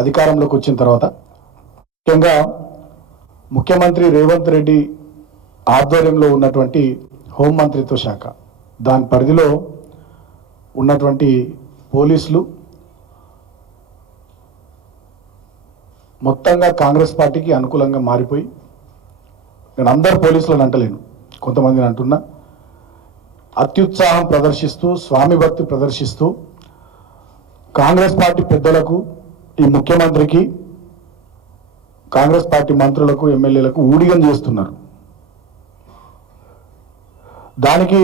అధికారంలోకి వచ్చిన తర్వాత ముఖ్యంగా ముఖ్యమంత్రి రేవంత్ రెడ్డి ఆధ్వర్యంలో ఉన్నటువంటి హోంమంత్రిత్వ శాఖ దాని పరిధిలో ఉన్నటువంటి పోలీసులు మొత్తంగా కాంగ్రెస్ పార్టీకి అనుకూలంగా మారిపోయి, నేను అందరు పోలీసులను అంటలేను, కొంతమందిని అంటున్నా, అత్యుత్సాహం ప్రదర్శిస్తూ స్వామి భక్తి ప్రదర్శిస్తూ కాంగ్రెస్ పార్టీ పెద్దలకు, ఈ ముఖ్యమంత్రికి, కాంగ్రెస్ పార్టీ మంత్రులకు, ఎమ్మెల్యేలకు ఊడిగం చేస్తున్నారు. దానికి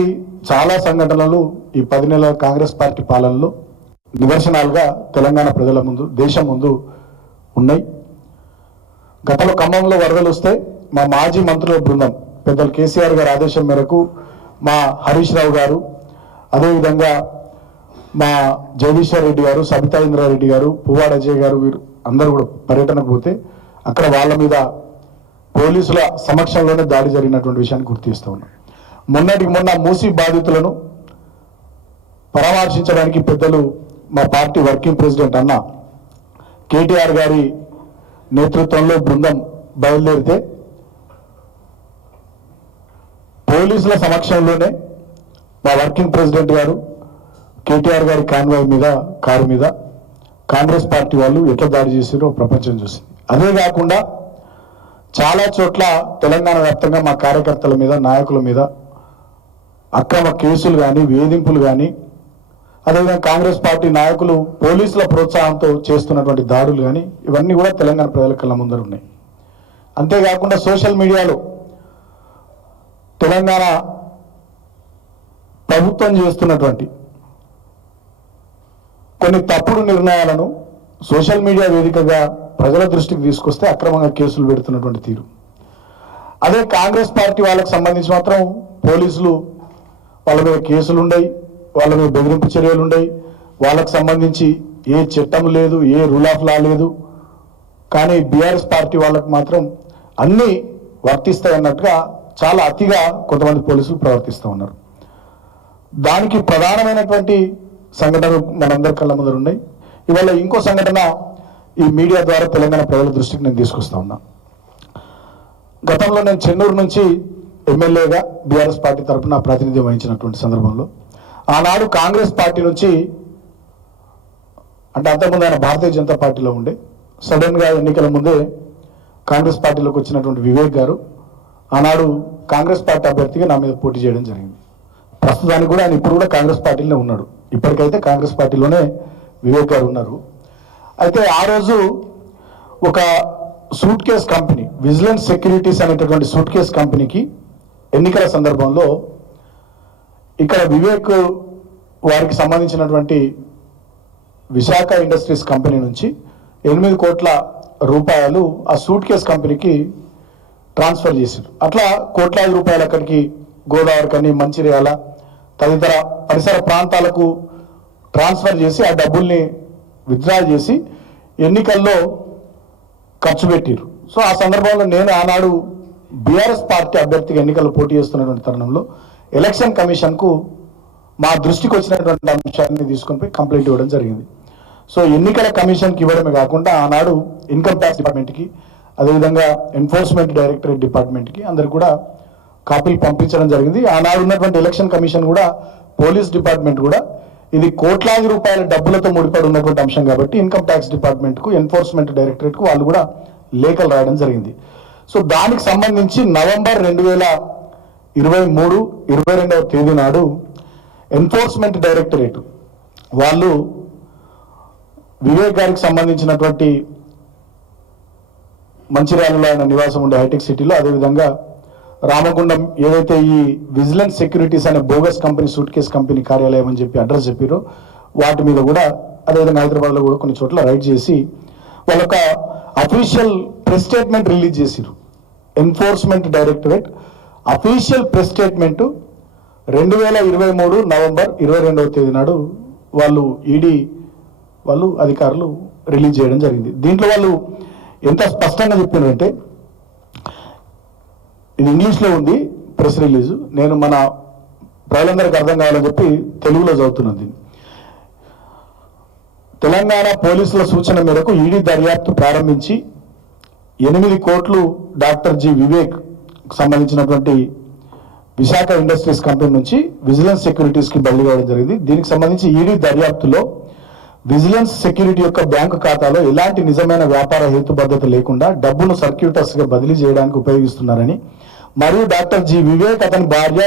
చాలా సంఘటనలు ఈ 10 నెలల కాంగ్రెస్ పార్టీ పాలనలో నిదర్శనాలుగా తెలంగాణ ప్రజల ముందు, దేశం ముందు ఉన్నాయి. గతంలో ఖమ్మంలో వరదలు వస్తే మా మాజీ మంత్రుల బృందం పెద్దలు కేసీఆర్ గారి ఆదేశం మేరకు మా హరీష్ రావు గారు, అదేవిధంగా మా జగదీశ్వర్ రెడ్డి గారు, సబితా ఇంద్రారెడ్డి గారు, పువ్వాడ అజయ్ గారు, వీరు అందరూ కూడా పర్యటనకు పోతే అక్కడ వాళ్ళ మీద పోలీసుల సమక్షంలోనే దాడి జరిగినటువంటి విషయాన్ని గుర్తిస్తూ ఉన్నాం. మొన్నటికి మొన్న మూసీ బాధితులను పరామర్శించడానికి పెద్దలు మా పార్టీ వర్కింగ్ ప్రెసిడెంట్ అన్న కేటీఆర్ గారి నేతృత్వంలో బృందం బయలుదేరితే పోలీసుల సమక్షంలోనే మా వర్కింగ్ ప్రెసిడెంట్ గారు కేటీఆర్ గారి కాన్వాయ్ మీద, కారు మీద కాంగ్రెస్ పార్టీ వాళ్ళు ఎట్లా దాడి చేసారో ప్రపంచం చూసింది. అదే కాకుండా చాలా చోట్ల తెలంగాణ వ్యాప్తంగా మా కార్యకర్తల మీద, నాయకుల మీద అక్రమ కేసులు కానీ, వేధింపులు కానీ, అదేవిధంగా కాంగ్రెస్ పార్టీ నాయకులు పోలీసుల ప్రోత్సాహంతో చేస్తున్నటువంటి దాడులు కానీ, ఇవన్నీ కూడా తెలంగాణ ప్రజల కళ్ళ ముందర ఉన్నాయి. అంతేకాకుండా సోషల్ మీడియాలో తెలంగాణ ప్రభుత్వం చేస్తున్నటువంటి కొన్ని తప్పుడు నిర్ణయాలను సోషల్ మీడియా వేదికగా ప్రజల దృష్టికి తీసుకొస్తే అక్రమంగా కేసులు పెడుతున్నటువంటి తీరు. అదే కాంగ్రెస్ పార్టీ వాళ్ళకి సంబంధించి మాత్రం పోలీసులు వాళ్ళ మీద కేసులు ఉన్నాయి, వాళ్ళ మీద బెదిరింపు చర్యలు ఉన్నాయి, వాళ్ళకు సంబంధించి ఏ చట్టం లేదు, ఏ రూల్ ఆఫ్ లా లేదు. కానీ బీఆర్ఎస్ పార్టీ వాళ్ళకు మాత్రం అన్నీ వర్తిస్తాయన్నట్టుగా చాలా అతిగా కొంతమంది పోలీసులు ప్రవర్తిస్తూ ఉన్నారు. దానికి ప్రధానమైనటువంటి సంఘటనలు మనందరి కళ్ళ ముందర ఉన్నాయి. ఇవాళ ఇంకో సంఘటన ఈ మీడియా ద్వారా తెలంగాణ ప్రజల దృష్టికి నేను తీసుకొస్తా ఉన్నా. గతంలో నేను చెన్నూరు నుంచి ఎమ్మెల్యేగా బీఆర్ఎస్ పార్టీ తరఫున ప్రాతినిధ్యం వహించినటువంటి సందర్భంలో ఆనాడు కాంగ్రెస్ పార్టీ నుంచి, అంటే అంతకుముందు ఆయన భారతీయ జనతా పార్టీలో ఉండే, సడన్గా ఎన్నికల ముందే కాంగ్రెస్ పార్టీలోకి వచ్చినటువంటి వివేక్ గారు ఆనాడు కాంగ్రెస్ పార్టీ అభ్యర్థిగా నా మీద పోటీ చేయడం జరిగింది. ప్రస్తుతానికి కూడా ఆయన ఇప్పుడు కూడా కాంగ్రెస్ పార్టీలోనే ఉన్నాడు. ఇప్పటికైతే కాంగ్రెస్ పార్టీలోనే వివేక్ గారు ఉన్నారు. అయితే ఆ రోజు ఒక suit case company, vigilance securities అనేటటువంటి సూట్ కేస్ కంపెనీకి ఎన్నికల సందర్భంలో ఇక్కడ వివేక్ వారికి సంబంధించినటువంటి విశాఖ ఇండస్ట్రీస్ కంపెనీ నుంచి 8 కోట్ల రూపాయలు ఆ సూట్ కేస్ కంపెనీకి ట్రాన్స్ఫర్ చేశారు. అట్లా కోట్లాది రూపాయలు అక్కడికి గోదావరి కని, మంచిర్యాల తదితర పరిసర ప్రాంతాలకు ట్రాన్స్ఫర్ చేసి ఆ డబ్బుల్ని విత్డ్రా చేసి ఎన్నికల్లో ఖర్చు పెట్టారు. సో ఆ సందర్భంలో నేను ఆనాడు బీఆర్ఎస్ పార్టీ అభ్యర్థిగా ఎన్నికల్లో పోటీ చేస్తున్నటువంటి తరుణంలో ఎలక్షన్ కమిషన్కు మా దృష్టికి వచ్చినటువంటి అంశాన్ని తీసుకొని పోయి కంప్లైంట్ ఇవ్వడం జరిగింది. సో ఎన్నికల కమిషన్కి ఇవ్వడమే కాకుండా ఆనాడు ఇన్కమ్ ట్యాక్స్ డిపార్ట్మెంట్కి, అదేవిధంగా ఎన్ఫోర్స్మెంట్ డైరెక్టరేట్ డిపార్ట్మెంట్కి అందరు కూడా కాపీలు పంపించడం జరిగింది. ఆనాడు ఉన్నటువంటి ఎలక్షన్ కమిషన్ కూడా, పోలీస్ డిపార్ట్మెంట్ కూడా ఇది కోట్లాది రూపాయల డబ్బులతో ముడిపడి ఉన్నటువంటి అంశం కాబట్టి ఇన్కమ్ ట్యాక్స్ డిపార్ట్మెంట్కు, ఎన్ఫోర్స్మెంట్ డైరెక్టరేట్కు వాళ్ళు కూడా లేఖలు రాయడం జరిగింది. సో దానికి సంబంధించి నవంబర్ 2023 22వ తేదీ నాడు ఎన్ఫోర్స్మెంట్ డైరెక్టరేట్ వాళ్ళు వివేక్ గారికి సంబంధించినటువంటి మంచిర్యాలలో ఆయన నివాసం ఉండే హైటెక్ సిటీలో, అదేవిధంగా రామగుండం ఏదైతే ఈ విజిలెన్స్ సెక్యూరిటీస్ అనే bogus company, suit case company కార్యాలయం అని చెప్పి అడ్రస్ చెప్పారో వాటి మీద కూడా, అదేవిధంగా హైదరాబాద్లో కూడా కొన్ని చోట్ల రైడ్ చేసి వాళ్ళొక అఫీషియల్ ప్రెస్ స్టేట్మెంట్ రిలీజ్ చేశారు. Enforcement directorate official press statement 2023 November 22వ తేదీ నాడు వాళ్ళు ఈడీ వాళ్ళు అధికారులు రిలీజ్ చేయడం జరిగింది. దీంట్లో వాళ్ళు ఎంత స్పష్టంగా చెప్పినారంటే, ఇది ఇంగ్లీష్లో ఉంది ప్రెస్ రిలీజు, నేను మన ప్రజలందరికీ అర్థం కావాలని చెప్పి తెలుగులో చదువుతున్నాను. దీన్ని తెలంగాణ పోలీసుల సూచన మేరకు ఈడీ దర్యాప్తు ప్రారంభించి 8 కోట్లు డాక్టర్ జి వివేక్ సంబంధించినటువంటి విశాఖ ఇండస్ట్రీస్ కంపెనీ నుంచి విజిలెన్స్ సెక్యూరిటీస్కి బదిలీ కావడం జరిగింది. దీనికి సంబంధించి ఈడీ దర్యాప్తులో విజిలెన్స్ సెక్యూరిటీ యొక్క బ్యాంకు ఖాతాలో ఎలాంటి నిజమైన వ్యాపార హేతుబద్ధత లేకుండా డబ్బును సర్క్యూటర్స్గా బదిలీ చేయడానికి ఉపయోగిస్తున్నారని మరియు డాక్టర్ జి వివేక్ అతని భార్య